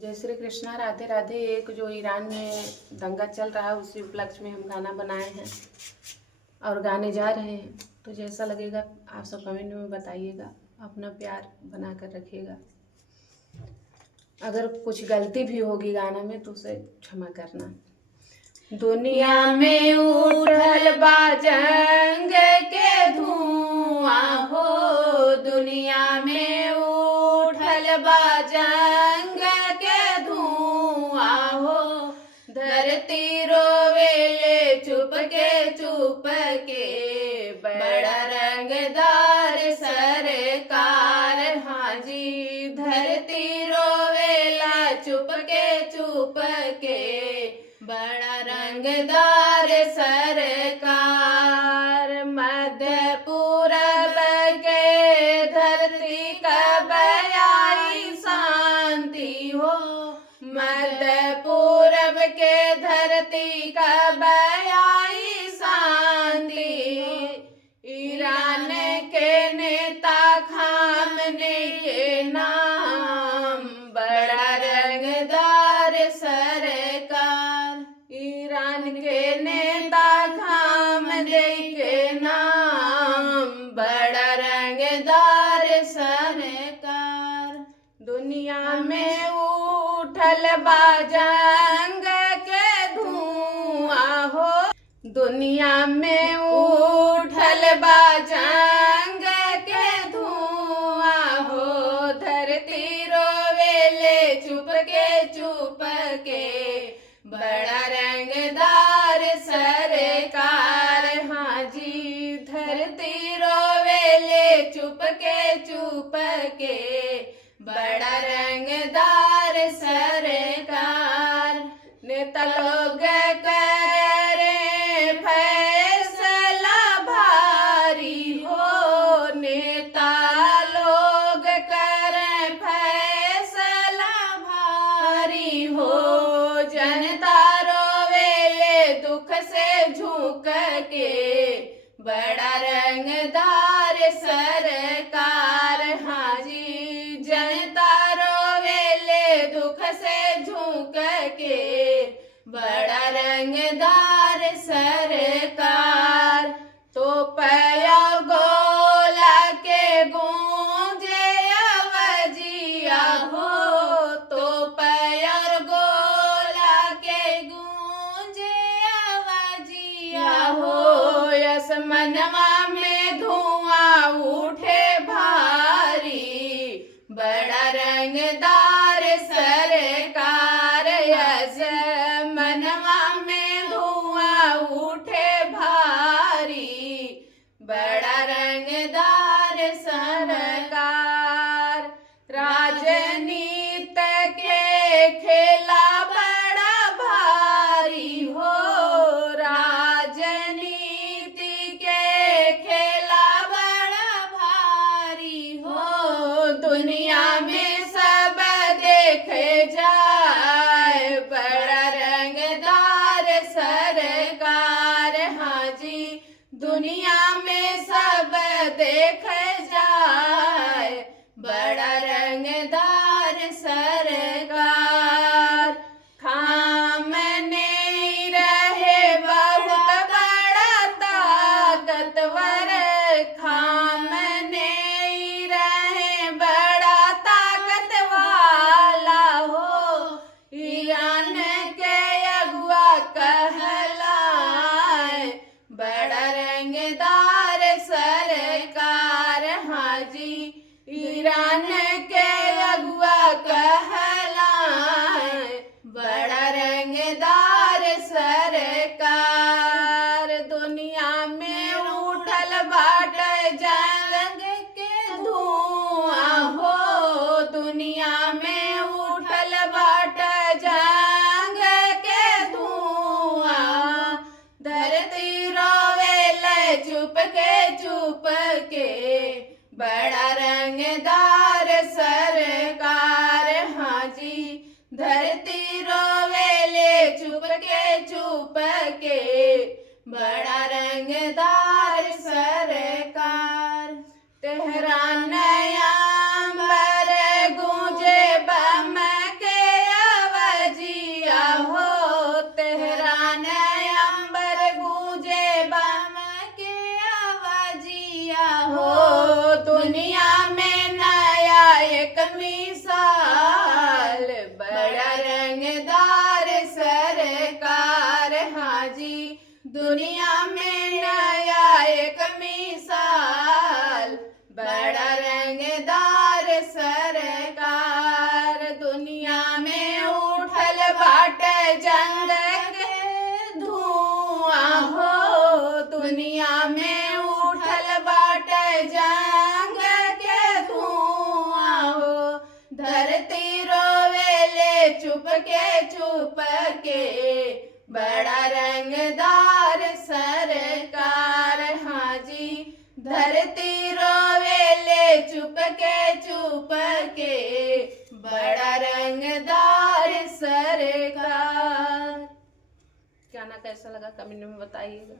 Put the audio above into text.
जय श्री कृष्णा, राधे राधे। एक जो ईरान में दंगा चल रहा है उसी उपलक्ष्य में हम गाना बनाए हैं और गाने जा रहे हैं। तो जैसा लगेगा आप सब कमेंट में बताइएगा, अपना प्यार बना कर रखिएगा। अगर कुछ गलती भी होगी गाना में तो उसे क्षमा करना। दुनिया में उठल बा जंग के धुआं हो, दुनिया में उठल बा जंग के धुआं हो, धरती रोवेले चुप के बड़ा रंगदार सरकार। हाँ जी, धरती रोवेला चुप के बड़ा रंगदार सरकार। मध्य पूरब के धरती कब आई शांति हो, मध्य पूरब के धरती कब आई शांति। ईरान के नेता खामने के नाम, बड़ा रंगदार सरकार। ईरान के नेता खामने के नाम, बड़ा रंगदार सरकार। दुनिया में उठल बा जंग के धुआं हो, दुनिया में उठल बा जंग के धुआं हो, धरती रोवेले चुप के बड़ा रंगदार सरकार। हाँ जी, धरती रोवेले चुप के बड़ा रंगदार सरकार। नेता लोग करे फैसला भारी हो, नेता लोग करे फैसला भारी हो, जनता रोवेले दुख से झुक के बड़ा रंगदार सरकार। हाँ जी, जनता रोवेले दुख से झुक के बड़ा रंगदार सरकार। तो पया गोला के गूंजे अवजिया हो, तो पया गोला के गूंजे अवजिया हो, यस मनवा में धुआं उठे भारी, बड़ा रंगदार सरकार। यस मनवा में धुआं उठे भारी, बड़ा रंगदार सरकार। राजनीति के खेला बड़ा भारी हो, राजनीति के खेला बड़ा भारी हो, दुनिया में सब देखे जाए बड़ा रंगदार सरकार। हाँ जी, दुनिया में सब देखे जाए बड़ा रंगदार सरकार। खामने रहे बहुत बड़ा ताकतवर, खामने रहे बड़ा ताकत वाला हो, ईरान के अगुआ कहलाए बड़ा रंगदार सरकार। हाँ जी, ईरान के अगुआ कहलाए बड़ा रंगदार सरकार। दुनिया में उठल बाट जंग के धुआं हो, दुनिया में उठल बाट जंग के धुआं, धरती रोवेले चुप के बड़ा रंगदार सरकार। हाँ जी, धरती रोवेले चुप के बड़ा रंगदार सरकार। तेहरान अंबर गूंजे बम के के चुप के, बड़ा रंगदार सरकार। हाँ जी, धरती रोवेले चुप के, बड़ा रंगदार सरकार। गाना कैसा लगा कमेंट में बताइएगा।